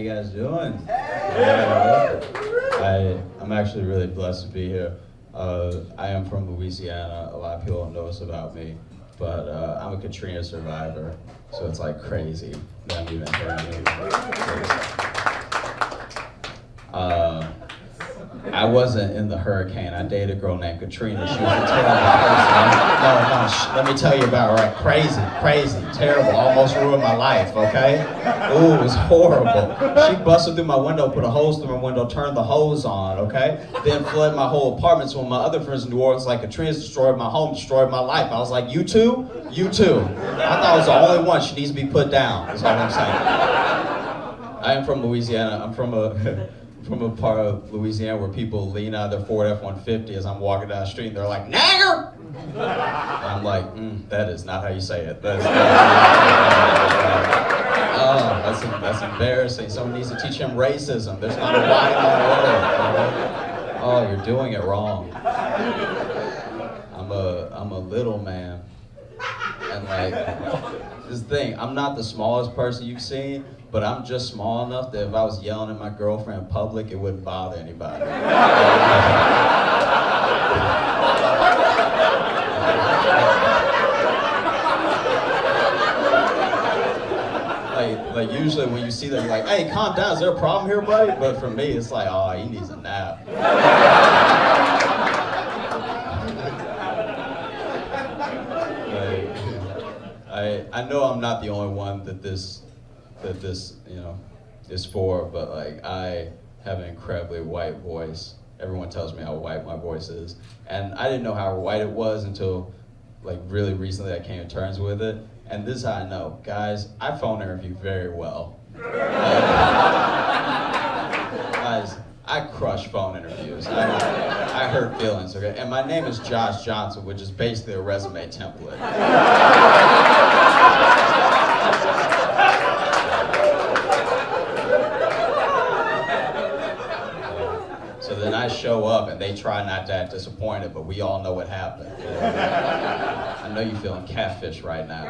you guys doing? Yeah. I'm actually really blessed to be here. I am from Louisiana. A lot of people don't know this about me, but I'm a Katrina survivor, so it's like crazy that I'm even hearing it. I wasn't in the hurricane. I dated a girl named Katrina. She was a terrible person. Let me tell you about her. Right? Crazy, terrible. Almost ruined my life, okay? Ooh, it was horrible. She busted through my window, put a hose through my window, turned the hose on, okay? Then flooded my whole apartment. So when my other friends in New Orleans, like Katrina's destroyed my home, destroyed my life. I was like, you too? You too. I thought I was the only one. She needs to be put down, is all I'm saying. I am from Louisiana. I'm from a part of Louisiana where people lean out of their Ford F-150 as I'm walking down the street and they're like, nagger! And I'm like, that is not how you say it. That's embarrassing. Someone needs to teach him racism. There's not a Y in that word. Oh, you're doing it wrong. I'm a little man. And like, this thing, I'm not the smallest person you've seen, but I'm just small enough that if I was yelling at my girlfriend in public, it wouldn't bother anybody. like usually when you see them, you're like, hey, calm down, is there a problem here, buddy? But for me, it's like, oh, he needs a nap. I know I'm not the only one that this is for, but like I have an incredibly white voice. Everyone tells me how white my voice is, and I didn't know how white it was until like really recently I came to terms with it. And this is how I know, guys. I phone interview very well. Guys, I crush phone interviews. I hurt feelings, okay? And my name is Josh Johnson, which is basically a resume template. So then I show up and they try not to act disappointed, but we all know what happened. I know you're feeling catfish right now.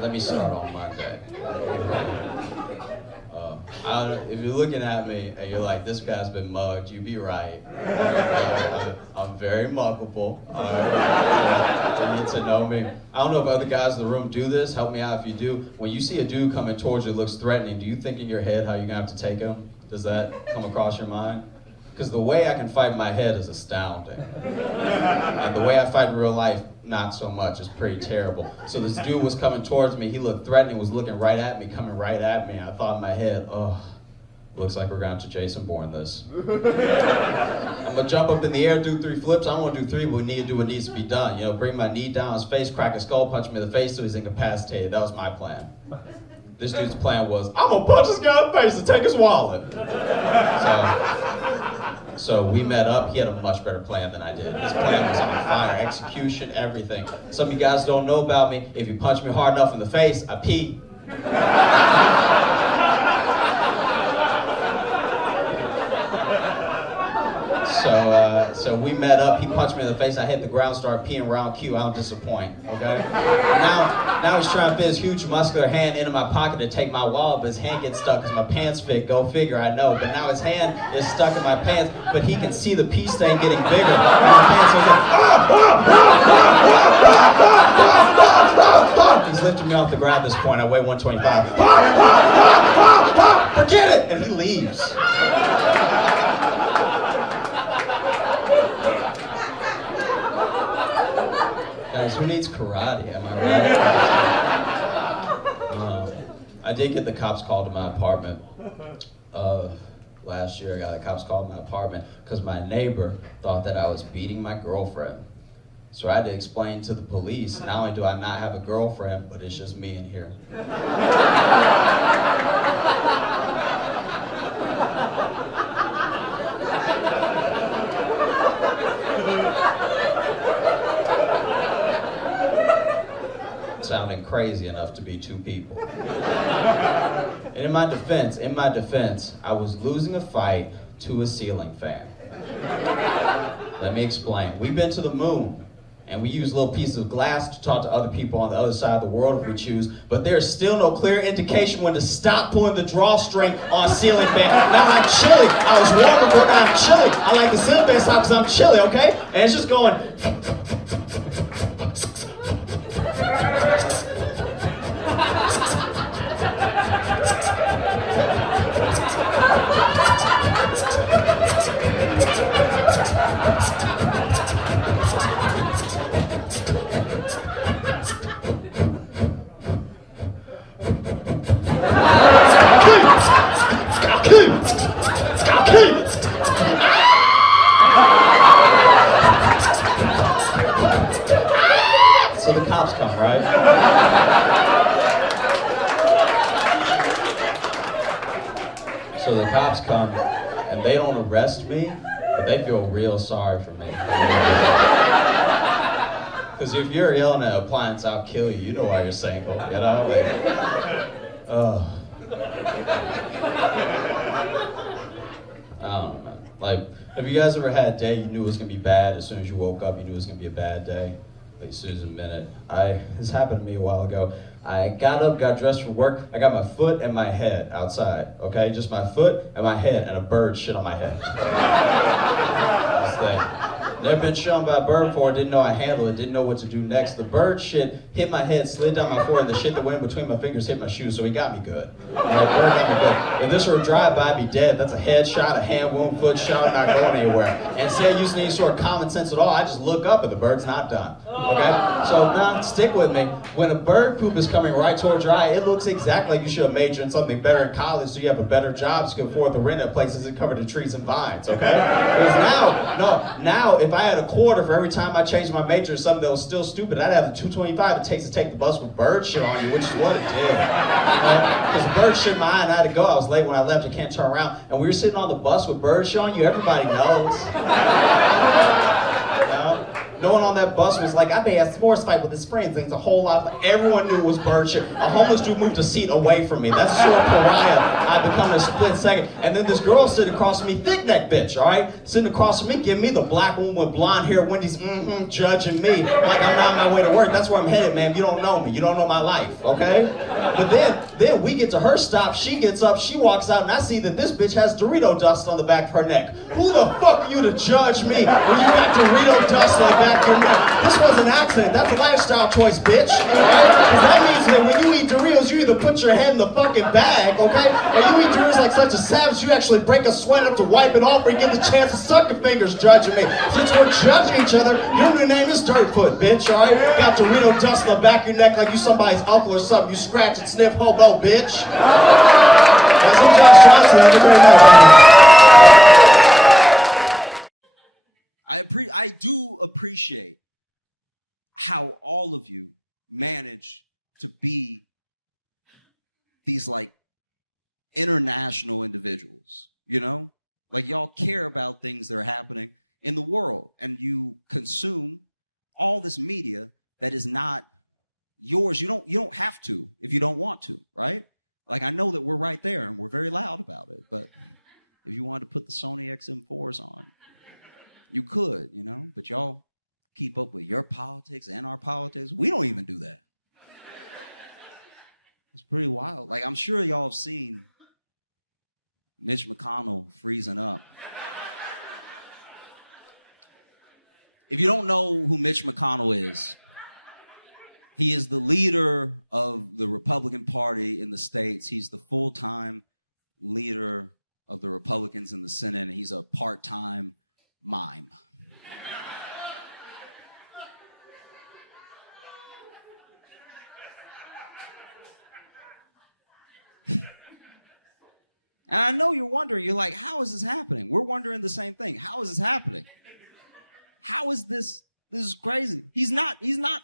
Let me start on Monday. If you're looking at me and you're like, this guy's been mugged, you'd be right. I'm very muggable. You need to know me. I don't know if other guys in the room do this. Help me out if you do. When you see a dude coming towards you that looks threatening, do you think in your head how you're gonna have to take him? Does that come across your mind? Because the way I can fight in my head is astounding. And the way I fight in real life, not so much. It's pretty terrible. So this dude was coming towards me. He looked threatening, was looking right at me, coming right at me. I thought in my head, oh, looks like we're going to Jason Bourne this. I'm going to jump up in the air, do 3 flips. I don't want to do 3, but we need to do what needs to be done. You know, bring my knee down his face, crack his skull, punch him in the face so he's incapacitated. That was my plan. This dude's plan was, I'm going to punch this guy in the face and take his wallet. So we met up. He had a much better plan than I did. His plan was on fire, execution, everything. Some of you guys don't know about me. If you punch me hard enough in the face, I pee. So we met up. He punched me in the face. I hit the ground, started peeing round Q. I don't disappoint, okay? Now he's trying to fit his huge muscular hand into my pocket to take my wallet, but his hand gets stuck because my pants fit. Go figure, I know. But now his hand is stuck in my pants, but he can see the pee stain getting bigger. And my pants are like, he's lifting me off the ground at this point. I weigh 125. Forget it! And he leaves. Guys, who needs karate? Am I right? I did get the cops called to my apartment. Last year I got the cops called to my apartment because my neighbor thought that I was beating my girlfriend. So I had to explain to the police, not only do I not have a girlfriend, but it's just me in here. Sounding crazy enough to be 2 people. And in my defense, I was losing a fight to a ceiling fan. Let me explain. We've been to the moon, and we use little pieces of glass to talk to other people on the other side of the world if we choose, but there's still no clear indication when to stop pulling the drawstring on a ceiling fan. Now I'm chilly. I was warm before, now I'm chilly. I like the ceiling fan stop because I'm chilly, okay? And it's just going... So the cops come, right? So the cops come, and they don't arrest me, but they feel real sorry for me. Because if you're yelling at an appliance, I'll kill you, you know why you're single, you know? I don't know. Like, have you guys ever had a day you knew it was gonna be bad? As soon as you woke up, you knew it was gonna be a bad day? Like, as soon as a minute. This happened to me a while ago. I got up, got dressed for work. I got my foot and my head outside, okay? Just my foot and my head, and a bird shit on my head. This thing. Never been shown by a bird before, didn't know I handled it, didn't know what to do next. The bird shit hit my head, slid down my forehead, the shit that went in between my fingers hit my shoes, so he got me good. That bird got me good. If this were a drive-by, I'd be dead. That's a head shot, a hand wound, foot shot, not going anywhere. And instead of using any sort of common sense at all, I just look up and the bird's not done. Okay? So now, stick with me. When a bird poop is coming right towards your eye, it looks exactly like you should have majored in something better in college so you have a better job so you can afford the rent at places that covered in trees and vines, okay? Because now, if I had a quarter for every time I changed my major to something that was still stupid, I'd have the $2.25 it takes to take the bus with bird shit on you, which is what it did. Because bird shit in my eye and I had to go. I was late when I left, I can't turn around. And we were sitting on the bus with bird shit on you, everybody knows. No one on that bus was like, I may have a sports fight with his friends. Things a whole lot. Everyone knew it was bird shit. A homeless dude moved a seat away from me. That's the sort of pariah I've become in a split second. And then this girl sitting across from me, thick neck bitch, all right? Sitting across from me, giving me the black woman with blonde hair, Wendy's, judging me like I'm not on my way to work. That's where I'm headed, man. You don't know me. You don't know my life, okay? But then we get to her stop. She gets up. She walks out, and I see that this bitch has Dorito dust on the back of her neck. Who the fuck are you to judge me when you got Dorito dust on the back? This was an accident. That's a lifestyle choice, bitch. Right? Because that means that when you eat Doritos, you either put your head in the fucking bag, okay? Or you eat Doritos like such a savage, you actually break a sweat up to wipe it off or you get the chance to suck your fingers judging me. Since we're judging each other, your new name is Dirtfoot, bitch, all right? Got Dorito dust on the back of your neck like you somebody's uncle or something. You scratch and sniff hobo, bitch. That's some Josh Johnson. Have a great night. I do appreciate how all of you manage to be these like international individuals, you know? Like y'all care about things that are happening in the world and you consume all this media that is not yours. You don't have to if you don't want to, right? Like I know that we're right there and we're very loud about it, but if you wanted to put the Sony XM4s on, you could, you know, but y'all keep up with your politics and our politics. We don't even do that. It's pretty wild. Like, I'm sure y'all have seen Mitch McConnell freezing up. If you don't know who Mitch McConnell is, he is the leader of the Republican Party in the States. He's the full-time leader of the Republicans in the Senate, and he's a part-time mime. And I know you're wondering, you're like, how is this happening? We're wondering the same thing. How is this happening? How is this? This is crazy. He's not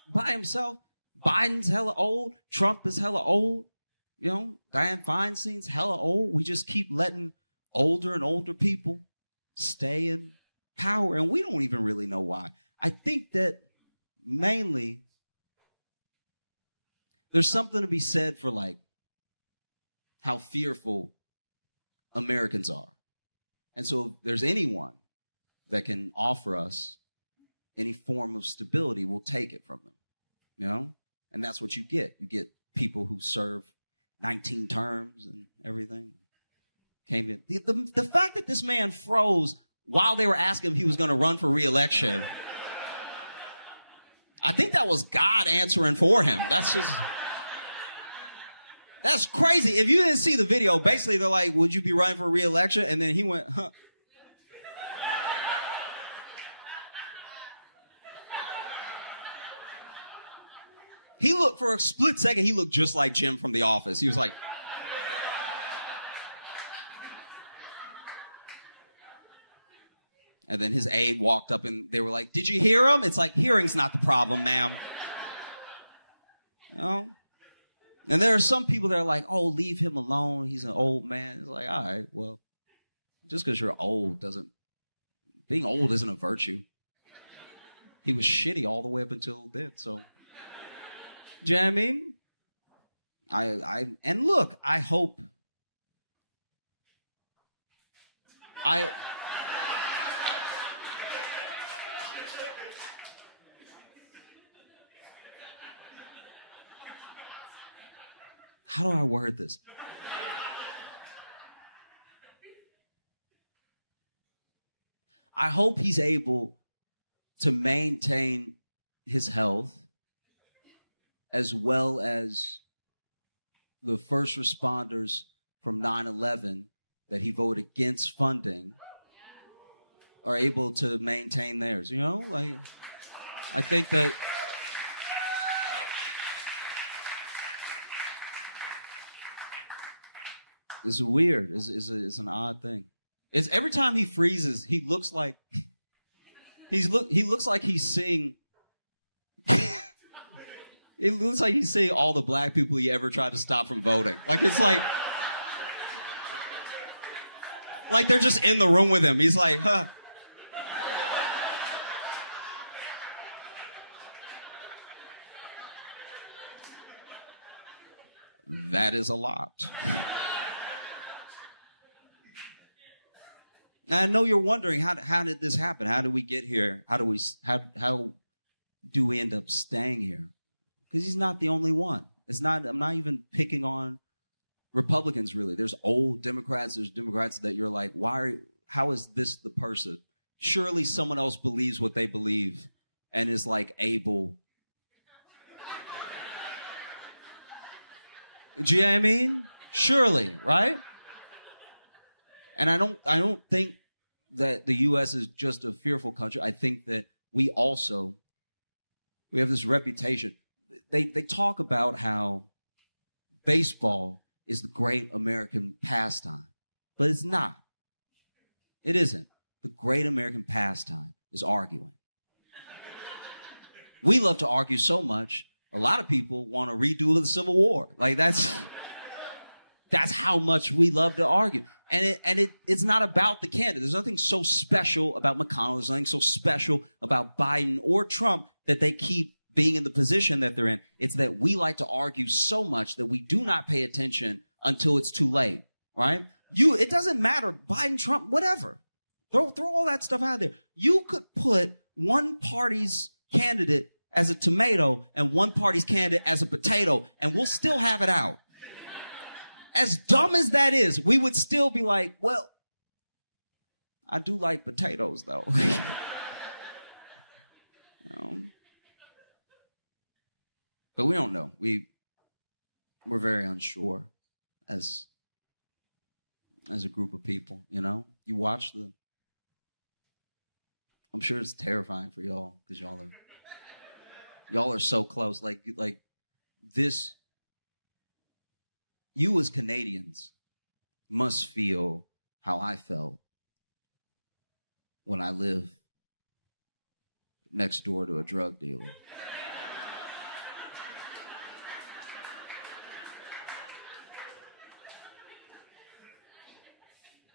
by himself. Biden's hella old. Trump is hella old. You know, Dianne Feinstein's hella old. We just keep letting older and older people stay in power, and we don't even really know why. I think that mainly there's something to be said for like how fearful Americans are. And so if there's anyone that can offer us any form of stability will take it from them, you know? And that's what you get. You get people who serve 19 terms and everything. Came in. The fact that this man froze while they were asking if he was going to run for re-election, I think that was God answering for him. That's crazy. If you didn't see the video, basically they're like, would you be running for re-election? And then he went, huh. He looked, for a split second, he looked just like Jim from The Office. He was like... And then his aide walked up and they were like, did you hear him? It's like, hearing's not the problem, ma'am. You know? And there are some people that are like, oh, leave him alone. He's an old man. It's like, all right, well, just because you're old doesn't... Being old isn't a virtue. He was shitty all the way up until then, so... Do you know what I mean? And look, I hope... How do I word this? I hope he's able to maintain his health as well as the first responders from 9/11 that he voted against funding are able to maintain theirs. You know, like, I think that... It's weird. It's an odd thing. It's every time he freezes, he looks like he looks like he's seeing. It looks like he's seeing all the black people he ever tried to stop from voting. Like it's like they're just in the room with him. He's like, huh. That is a lot. Now, I know you're wondering, how did this happen? How did we get here? How do we end up staying here? Because he's not the only one. I'm not even picking on Republicans, really. There's old Democrats. There's Democrats that you're like, how is this the person? Surely someone else believes what they believe and is like able. Do you know what I mean? Surely, right? And I don't think that the U.S. is just a fearful country. I think that we have this reputation. They talk about how baseball is the great American pastime, but it's not. It isn't. The great American pastime is arguing. We love to argue so much, a lot of people want a redo of the Civil War. Like that's how much we love to argue. And it's not about the candidate. There's nothing so special about McConnell. There's nothing so special about Biden or Trump that they keep being in the position that they're in. It's that we like to argue so much that we do not pay attention until it's too late, right? It doesn't matter, Biden, Trump, whatever. Throw all that stuff out there. You could put one party's candidate as a tomato and one party's candidate as a potato, and we'll still have it out. As dumb as that is, we would still be like, well, I do like potatoes, though. You know? But we don't know. We're very unsure as a group of people, you know? You watch I'm sure it's terrifying for y'all, because y'all are so close. Like this... You as Canadians must feel how I felt when I lived next door to a drug dealer.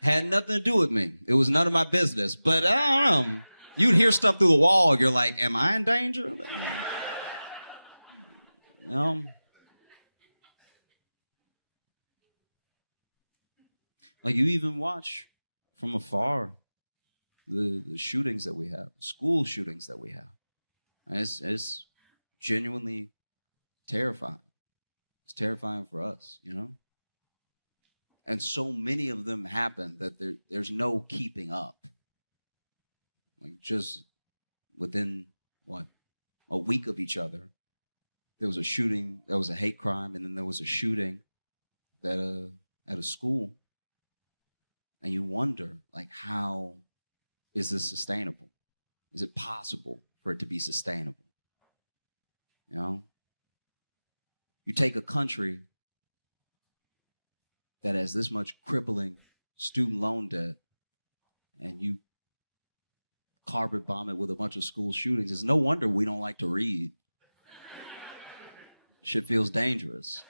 Had nothing to do with me. It was none of my business. But I don't know. You'd hear stuff through the wall. You're like, am I in danger? You know? Like, you even watch from afar the shootings that we have, school shootings that we have. And it's genuinely terrifying. It's terrifying for us, you know? And so many of them happen that there's no keeping up. Like just within, what, a week of each other, there was a shooting, there was a hate crime, and then there was a shooting at a school. And you wonder, like, how is this sustainable? Is it possible for it to be sustainable? You know? You take a country that has this much crippling student loan debt and you carpet bomb it with a bunch of school shootings. It's no wonder we don't like to read. Shit feels dangerous.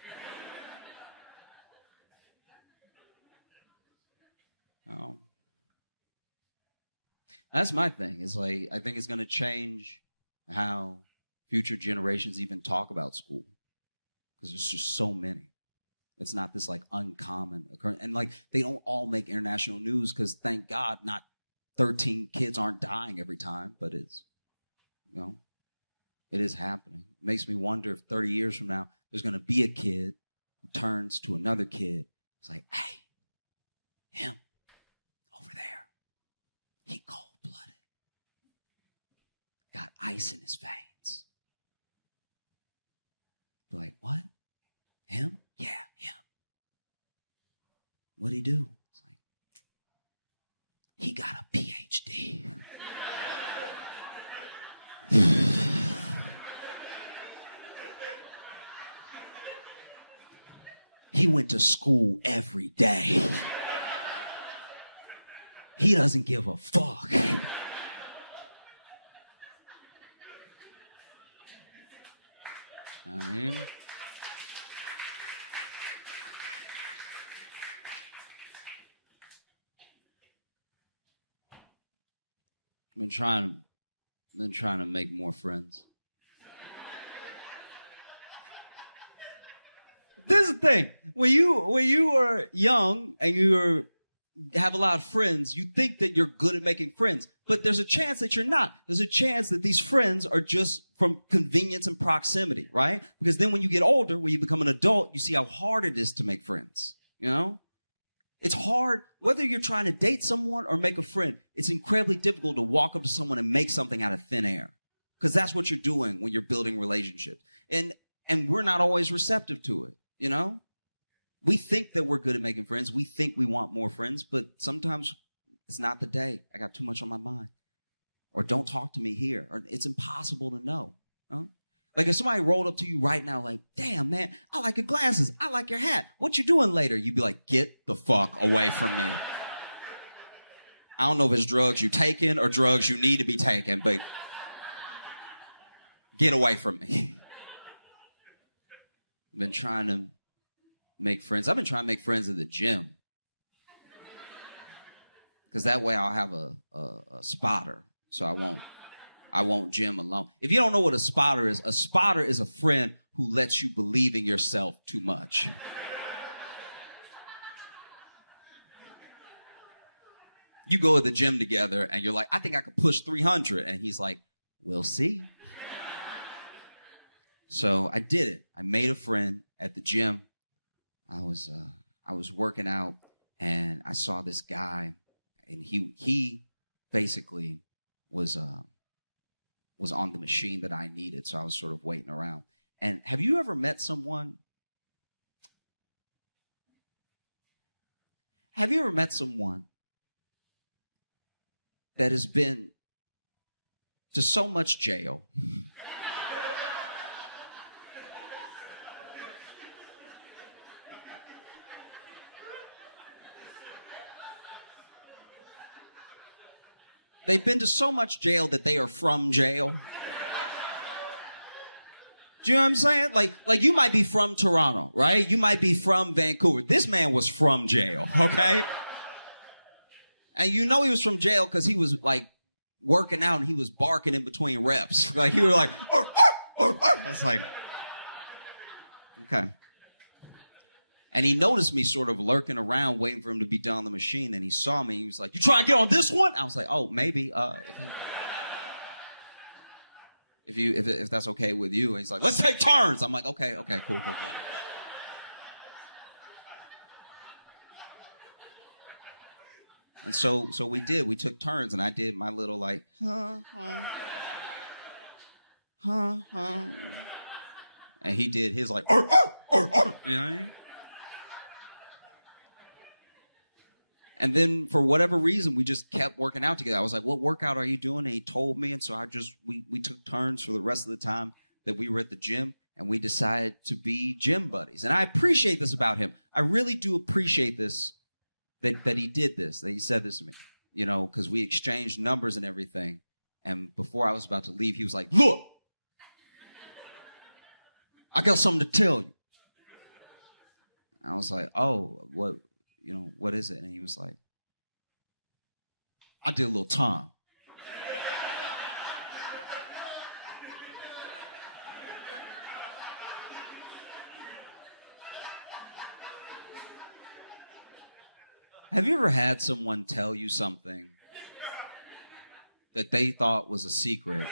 That's my thing. It's like, I think it's going to change how future generations even talk about school, because there's just so many. It's not this like uncommon occurrence. And like, they don't all make international news because, thank God, not 13 kids aren't dying every time, but it's, you know, it is happening. It makes me wonder if 30 years from now, there's going to be a kid who turns to another kid. It's like, hey, him over there, he cold-blooded. Got ice in his veins. You're like, what? Him? Yeah, him. What'd he do? It's like, he got a PhD. He went to school every day. He doesn't give a fuck. I mean, I've been trying to make more friends. This is the thing. When you are young and have a lot of friends, you think that you're good at making friends. But there's a chance that you're not. There's a chance that these friends are just from convenience and proximity, right? Because then when you get older, when you become an adult, you see how hard it is to make friends, you know? It's hard, whether you're trying to date someone or make a friend, it's incredibly difficult to walk up to someone and make something out of thin air. Because that's what you're doing when you're building relationships. And we're not always receptive to it, you know? We think that we're good at making friends. We think we want more friends, but sometimes it's not the day. I got too much on my mind. Or don't talk to me here. Or it's impossible to know. Huh? Like if somebody rolled up to you right now like, damn, man, I like your glasses. I like your hat. What you doing later? You'd be like, get the fuck away from me. I don't know if it's drugs you taking or drugs you need to be taking, but get away from me. I've been trying to make friends. I've been trying to make friends at the gym. Because that way I'll have a spotter. So I won't gym alone. If you don't know what a spotter is a friend who lets you believe in yourself too much. You go to the gym together and you're like, I think I could push 300. And he's like, we'll see. So I did it. I made a friend at the gym. I was working out and I saw this guy, and he basically was on the machine that I needed, so I was sort of waiting around. And have you ever met someone? Have you ever met someone that has been to so much jail? They've been to so much jail that they are from jail. Do you know what I'm saying? Like you might be from Toronto, right? You might be from Vancouver. This man was from jail, okay? And you know he was from jail because he was like working out and he was barking in between reps. Like he was like, arr, arr, arr, arr. I was like, okay. And he noticed me sort of lurking around, waiting for him to be done on the machine. And he saw me. He was like, "You trying to get on this one?" I was like, "Oh, maybe. If that's okay with you." And he's like, "Let's take turns." I'm like, "Okay, cool. And so we did. We took turns, and I did my little like, huh. And he did his like, arr. You know what I mean? And then for whatever reason, we just kept working out together. I was like, "What workout are you doing?" And he told me. And so we took turns for the rest of the time that we were at the gym, and we decided to be gym buddies. And I appreciate this about him. I really do appreciate this, that he did this, that he said this to me, you know, because we exchanged numbers and everything. And before I was about to leave, he was like, "Look, I got something to tell you." I was like, "Oh, what is it?" And he was like, "I did a little time." Have you ever had someone tell you something that they thought was a secret?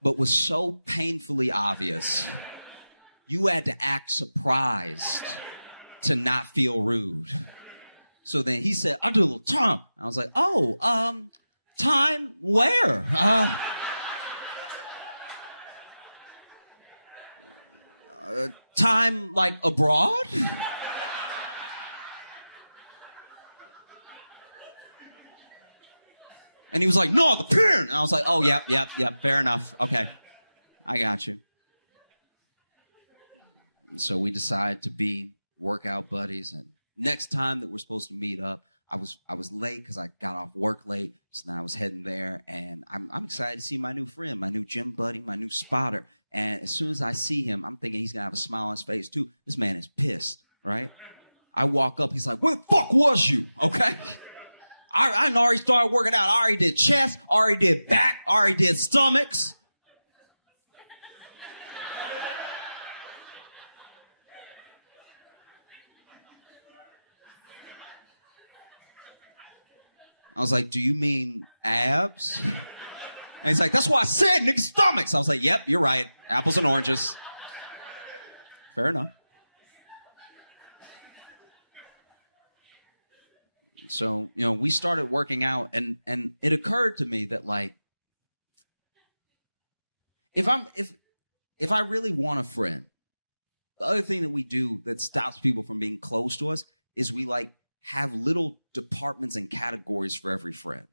But was so painfully obvious, you had to act surprised to not feel rude. So then he said, "I do a little time." I was like, "Oh, time where?" Time like abroad? And he was like, "No, the pen." And I was like, "Oh, yep, fair enough. Okay, I got you." And so we decided to be workout buddies. And next time that we're supposed to meet up, I was late because I got off work late. So now I was heading there, and I'm excited to see my new friend, my new gym buddy, my new spotter. And as soon as I see him, I'm thinking he's gonna have a smile on his face too. This man is pissed, right? I walk up, he's like, "Where the fuck was you?" Okay. I already started working out. I already did chest, already did back, already did stomachs. I was like, "Do you mean abs?" And he's like, "That's what I said, nigga, stomachs." I was like, "Yep, you're right. Apples and oranges." Fair enough. So, we started working out, and it occurred to me that, like, if I really want a friend, the other thing that we do that stops people from being close to us is we like have little departments and categories for every friend.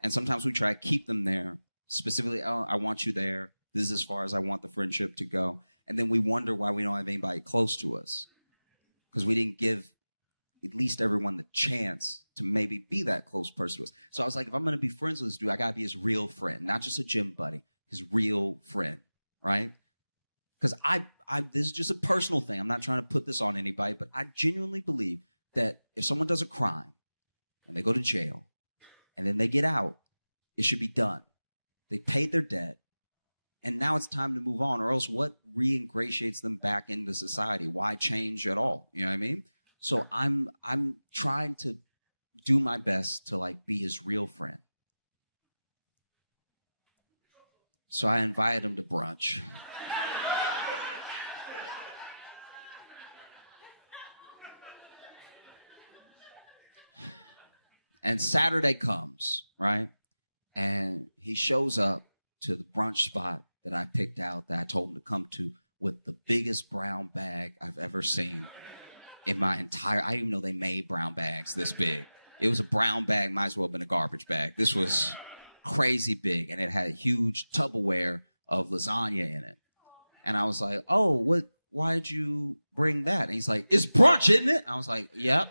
And sometimes we try to keep them there. Specifically, "Oh, I want you there. This is as far as I want the friendship to go." And then we wonder why we don't have anybody close to us, because we didn't give at least everyone the chance to maybe be that close person to us. So I was like, if I'm going to be friends with this dude, I got to be his real friend, not just a gym buddy, his real friend, right? Because this is just a personal thing. I'm not trying to put this on anybody, but I genuinely believe that if someone does a crime and they go to jail and then they get out, it should be done. They paid their debt, and now it's time to move on, or else what re-ingratiates them back into society? Why change at all? You know what I mean? So I'm trying to do my best to like be his real friend. So I invited him to brunch. And Saturday comes, right? And he shows up to the brunch spot that I picked out, that I told him to come to, with the biggest brown bag I've ever seen in my entire, I didn't even know they made brown bags this big. It was a brown bag, might as well have been a garbage bag. This was crazy big, and it had a huge Tupperware of lasagna in it. And I was like, "Oh, why'd you bring that?" And he's like, "It's brunch, isn't it?" I was like, "Yep."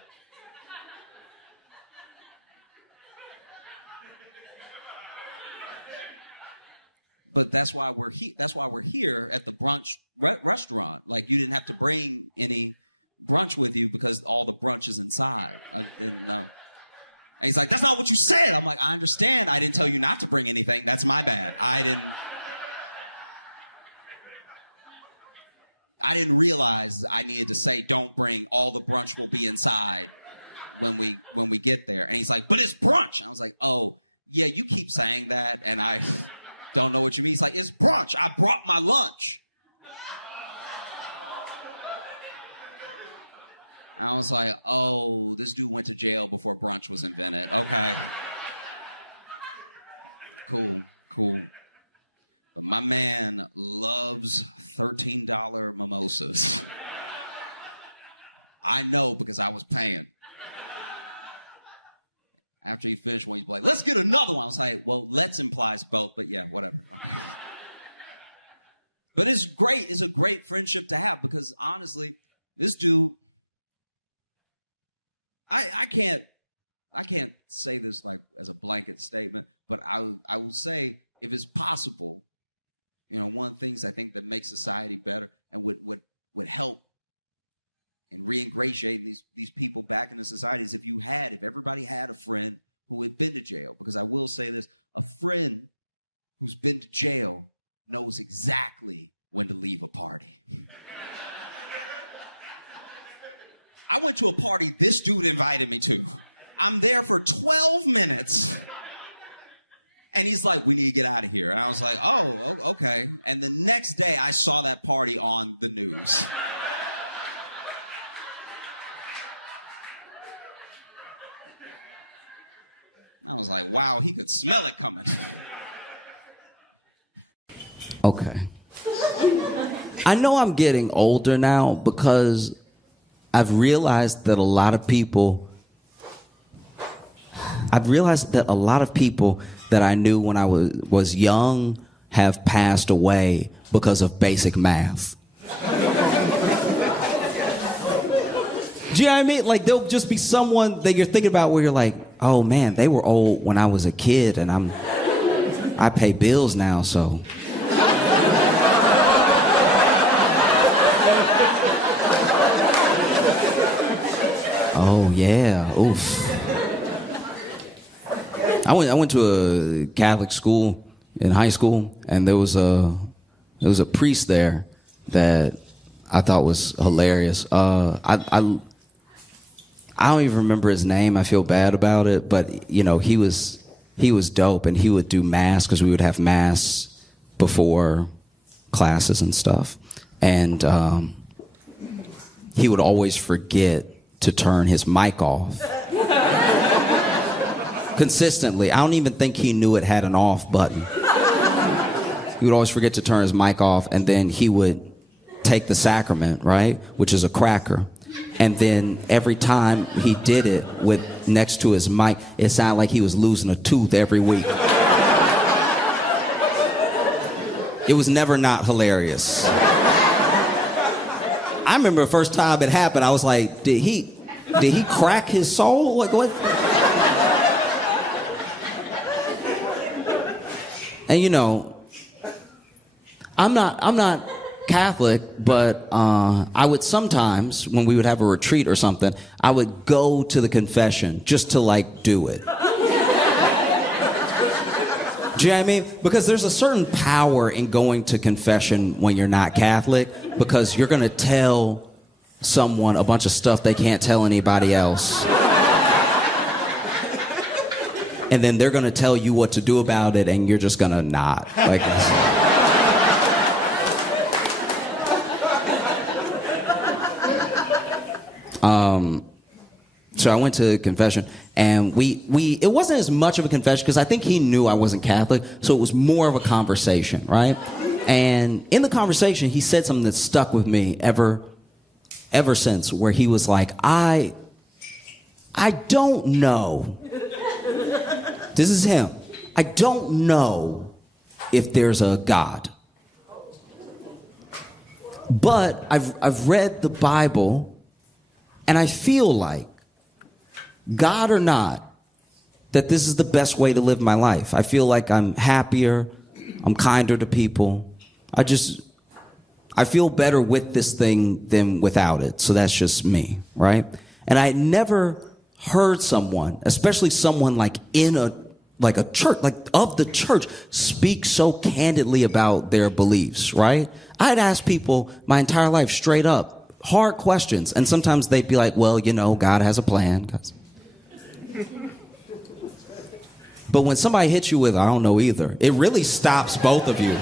But that's why we're here at the brunch restaurant. Like, you didn't have to bring any brunch with you because all the brunch is inside. I didn't know. And he's like, "That's not what you said." I'm like, "I understand. I didn't tell you not to bring anything. That's my bad. I didn't." I didn't realize I needed to say, don't bring, all the brunch will be inside when we get there. And he's like, but it's brunch. And I was like, oh, yeah, you keep saying that, and I don't know what you mean. He's like, it's brunch. I brought my lunch. And I was like, oh, this dude went to jail before brunch was invented. Okay. Cool. But my man loves $13 mimosas. I know because I was paying. After he finished one, he's like, let's get another one. I was like, well, let's implies both, but yeah, whatever. Okay. But it's great. It's a great friendship to have because honestly, this dude, I can't say this like as a blanket statement, but I will say if it's possible, you know, one of the things I think that makes society better and would help in reingratiating these people back into society is if everybody had a friend who had been to jail. Because I will say this, a friend who's been to jail knows exactly when to leave a party. I went to a party this dude invited me to. I'm there for 12 minutes. And he's like, we need to get out of here. And I was like, oh, okay. And the next day I saw that party on the news. I was like, wow, he could smell it coming. Okay. I know I'm getting older now because I've realized that a lot of people that I knew when I was young have passed away because of basic math. Do you know what I mean? Like, there'll just be someone that you're thinking about where you're like, oh man, they were old when I was a kid and I pay bills now, so. Oh yeah, oof. I went to a Catholic school in high school, and there was a priest there that I thought was hilarious. I don't even remember his name. I feel bad about it, but you know, he was dope, and he would do mass because we would have mass before classes and stuff, and he would always forget to turn his mic off. Consistently. I don't even think he knew it had an off button. He would always forget to turn his mic off, and then he would take the sacrament, right? Which is a cracker. And then every time he did it with next to his mic, it sounded like he was losing a tooth every week. It was never not hilarious. I remember the first time it happened, I was like, did he crack his soul? Like, what? And you know, I'm not Catholic, but I would sometimes, when we would have a retreat or something, I would go to the confession just to like do it. Do you know what I mean? Because there's a certain power in going to confession when you're not Catholic, because you're gonna tell someone a bunch of stuff they can't tell anybody else. And then they're gonna tell you what to do about it, and you're just gonna not. Like, so I went to confession, and it wasn't as much of a confession because I think he knew I wasn't Catholic, so it was more of a conversation, right? And in the conversation, he said something that stuck with me ever since, where he was like, I don't know. This is him. I don't know if there's a God. But I've read the Bible, and I feel like, God or not, that this is the best way to live my life. I feel like I'm happier, I'm kinder to people. I feel better with this thing than without it. So that's just me, right? And I had never heard someone, especially someone like in a like a church, like of the church, speak so candidly about their beliefs, right? I'd ask people my entire life straight up, hard questions. And sometimes they'd be like, well, you know, God has a plan. But when somebody hits you with, I don't know either, it really stops both of you.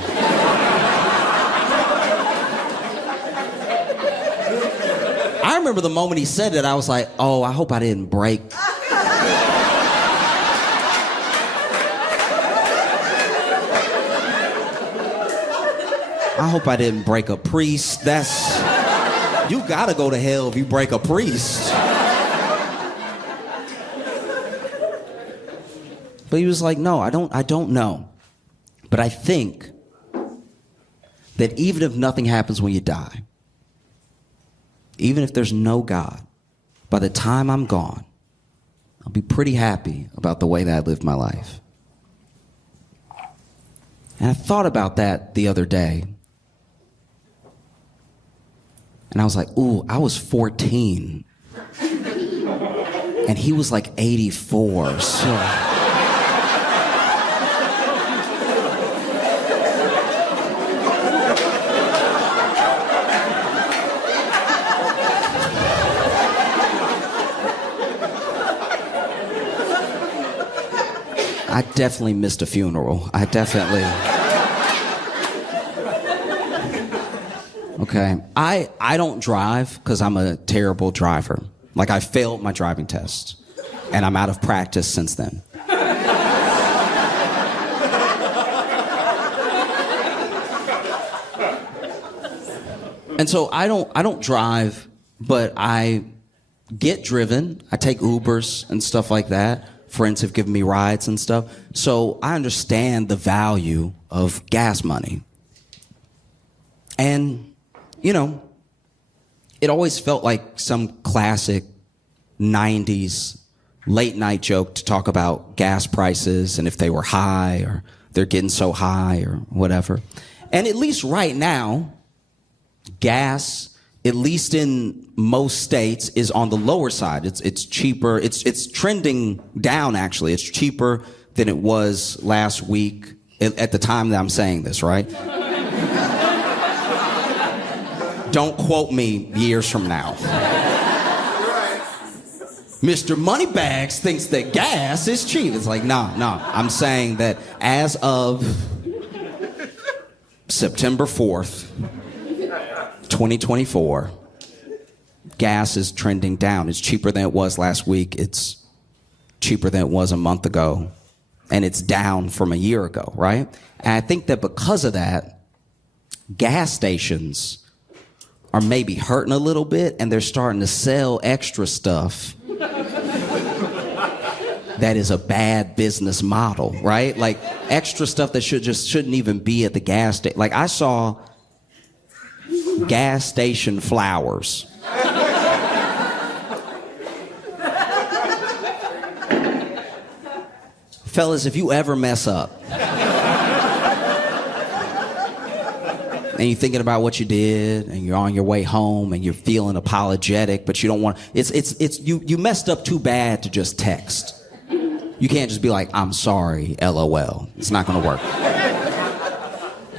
I remember the moment he said it, I was like, oh, I hope I didn't break. I hope I didn't break a priest. You gotta go to hell if you break a priest. But he was like, no, I don't know. But I think that even if nothing happens when you die, even if there's no God, by the time I'm gone, I'll be pretty happy about the way that I lived my life. And I thought about that the other day. And I was like, ooh, I was 14. And he was like 84, so... I definitely missed a funeral. Okay. I don't drive because I'm a terrible driver. Like, I failed my driving test. And I'm out of practice since then. And so I don't drive, but I get driven. I take Ubers and stuff like that. Friends have given me rides and stuff. So I understand the value of gas money. And, you know, it always felt like some classic 90s late night joke to talk about gas prices and if they were high or they're getting so high or whatever. And at least right now, gas, at least in most states, is on the lower side. It's cheaper. It's trending down, actually. It's cheaper than it was last week at the time that I'm saying this, right? Don't quote me years from now. Mr. Moneybags thinks that gas is cheap. It's like, no. I'm saying that as of September 4th, 2024, gas is trending down. It's cheaper than it was last week. It's cheaper than it was a month ago. And it's down from a year ago, right? And I think that because of that, gas stations are maybe hurting a little bit, and they're starting to sell extra stuff that is a bad business model, right? Like extra stuff that shouldn't even be at the gas station. Like I saw gas station flowers. Fellas, if you ever mess up and you're thinking about what you did and you're on your way home and you're feeling apologetic, but you don't want, you messed up too bad to just text. You can't just be like, I'm sorry, LOL. It's not gonna work.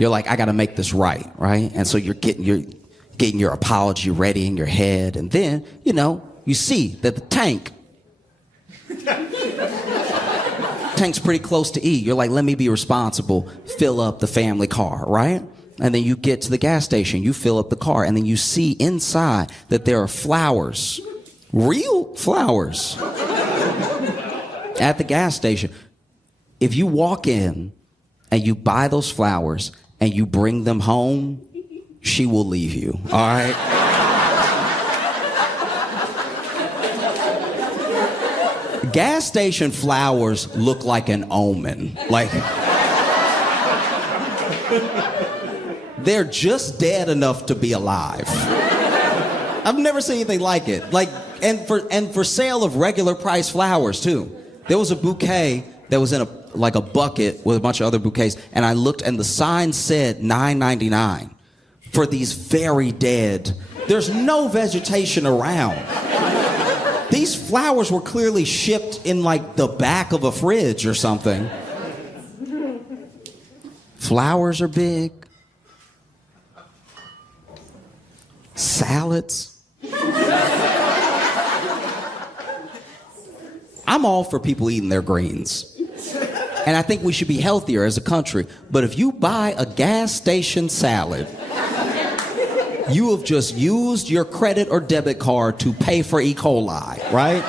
You're like, I gotta make this right? And so you're getting your apology ready in your head, and then, you see that the tank's pretty close to E. You're like, let me be responsible, fill up the family car, right? And then you get to the gas station, you fill up the car, and then you see inside that there are flowers, real flowers, at the gas station. If you walk in and you buy those flowers and you bring them home, she will leave you, all right? Gas station flowers look like an omen. Like, they're just dead enough to be alive. I've never seen anything like it. Like, and for sale of regular price flowers too. There was a bouquet that was in a bucket with a bunch of other bouquets, and I looked and the sign said— for these very dead. There's no vegetation around. These flowers were clearly shipped in like the back of a fridge or something. Flowers are big. Salads. I'm all for people eating their greens. And I think we should be healthier as a country. But if you buy a gas station salad, you have just used your credit or debit card to pay for E. coli, right?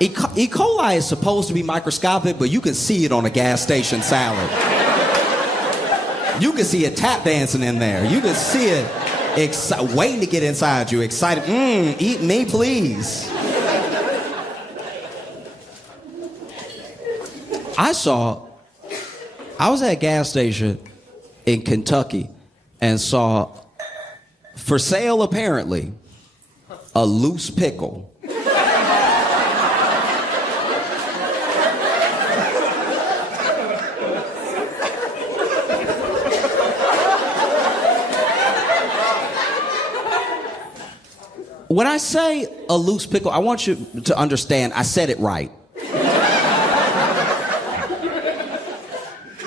E. coli is supposed to be microscopic, but you can see it on a gas station salad. You can see it tap dancing in there. You can see it waiting to get inside you, excited. Eat me, please. I was at a gas station in Kentucky and saw, for sale apparently, a loose pickle. When I say a loose pickle, I want you to understand I said it right.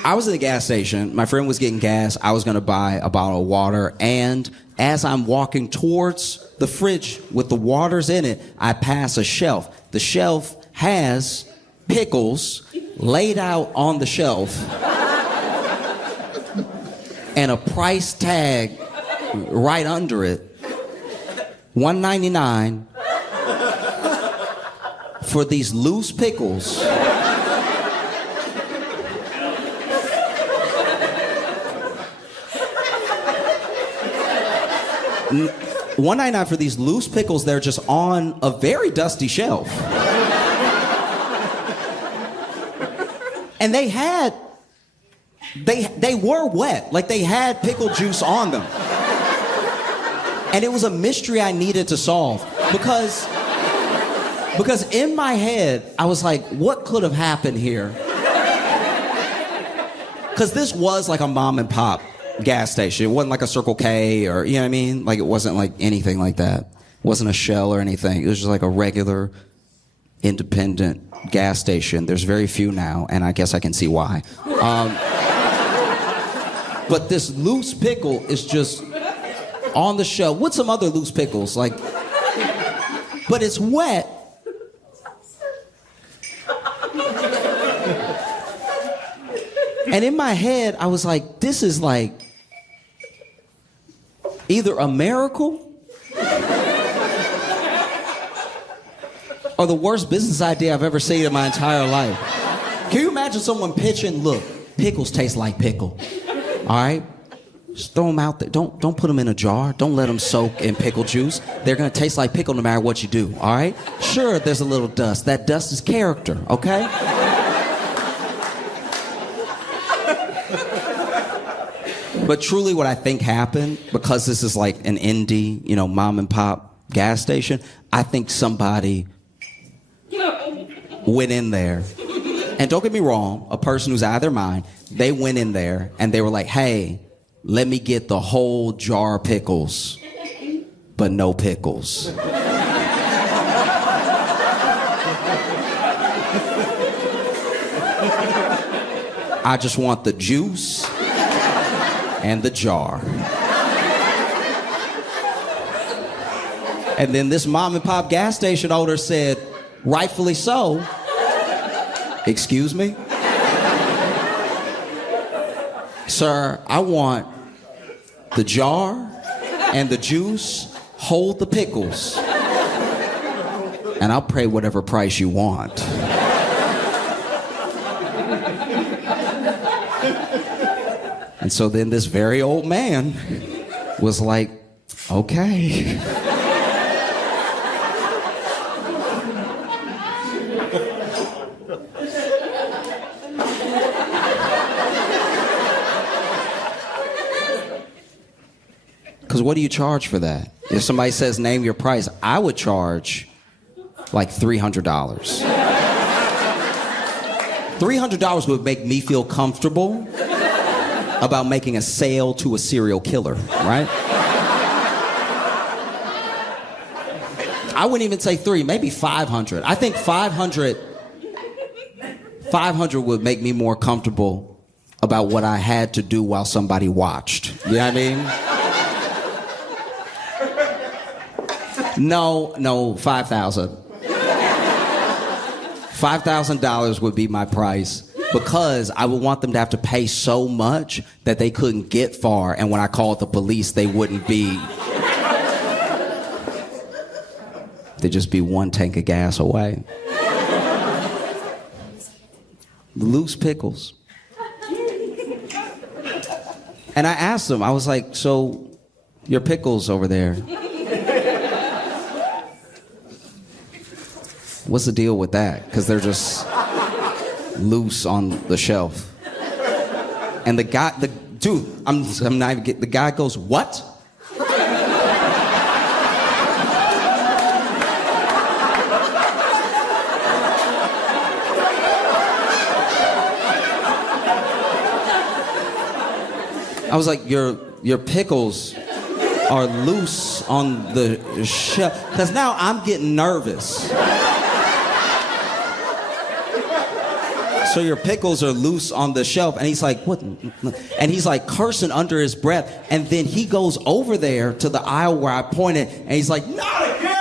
I was at the gas station. My friend was getting gas. I was going to buy a bottle of water. And as I'm walking towards the fridge with the waters in it, I pass a shelf. The shelf has pickles laid out on the shelf and a price tag right under it. $1.99 for these loose pickles. $1.99 for these loose pickles. They're just on a very dusty shelf. And they were wet. Like they had pickle juice on them. And it was a mystery I needed to solve. Because in my head, I was like, what could have happened here? Because this was like a mom and pop gas station. It wasn't like a Circle K or, you know what I mean? Like it wasn't like anything like that. It wasn't a Shell or anything. It was just like a regular, independent gas station. There's very few now, and I guess I can see why. But this loose pickle is just on the shelf with some other loose pickles, like, but it's wet. And in my head, I was like, this is like either a miracle or the worst business idea I've ever seen in my entire life. Can you imagine someone pitching, look, pickles taste like pickle, all right? Just throw them out there. Don't put them in a jar. Don't let them soak in pickle juice. They're gonna taste like pickle no matter what you do, all right? Sure, there's a little dust. That dust is character, okay? But truly what I think happened, because this is like an indie, mom and pop gas station, I think somebody went in there. And don't get me wrong, a person who's out of their mind, they went in there and they were like, hey, let me get the whole jar of pickles, but no pickles. I just want the juice and the jar. And then this mom and pop gas station owner said, rightfully so, excuse me? Sir, I want the jar and the juice, hold the pickles, and I'll pay whatever price you want. And so then this very old man was like, okay. Because what do you charge for that? If somebody says, name your price, I would charge like $300. $300 would make me feel comfortable about making a sale to a serial killer, right? I wouldn't even say 3, maybe 500. I think 500 would make me more comfortable about what I had to do while somebody watched. You know what I mean? No, 5,000. $5,000 would be my price because I would want them to have to pay so much that they couldn't get far, and when I called the police, they wouldn't be. They'd just be one tank of gas away. Loose pickles. And I asked them, I was like, so your pickles over there, what's the deal with that? Because they're just loose on the shelf. And the guy, I'm not even getting, the guy goes, what? I was like, your pickles are loose on the shelf. Because now I'm getting nervous. So your pickles are loose on the shelf. And he's like, what? And he's like cursing under his breath. And then he goes over there to the aisle where I pointed. And he's like, not again!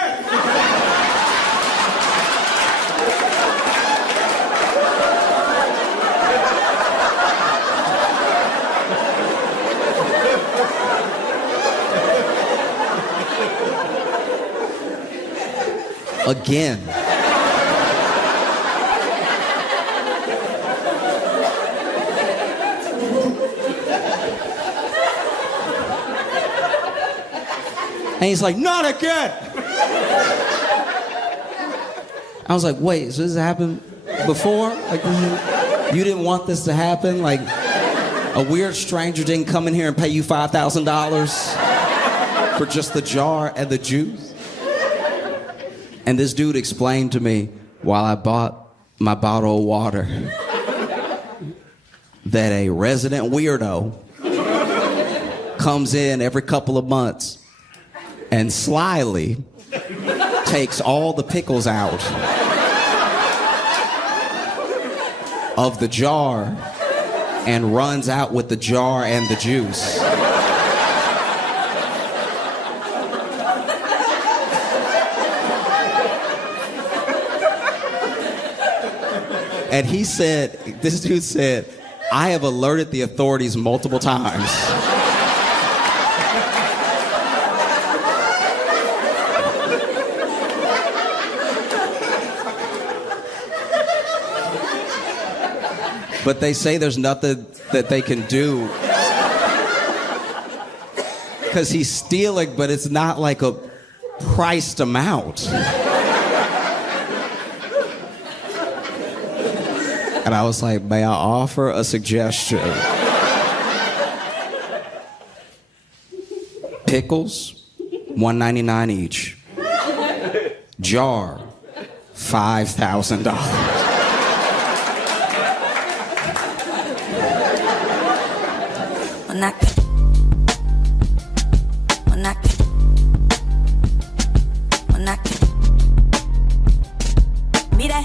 Again. And he's like, not again! I was like, wait, so this happened before? Like, you didn't want this to happen? Like, a weird stranger didn't come in here and pay you $5,000 for just the jar and the juice? And this dude explained to me while I bought my bottle of water that a resident weirdo comes in every couple of months and slyly takes all the pickles out of the jar and runs out with the jar and the juice. And he said, this dude said, I have alerted the authorities multiple times. But they say there's nothing that they can do. Because he's stealing, but it's not like a priced amount. And I was like, may I offer a suggestion? Pickles, $1.99 each. Jar, $5,000. Mira.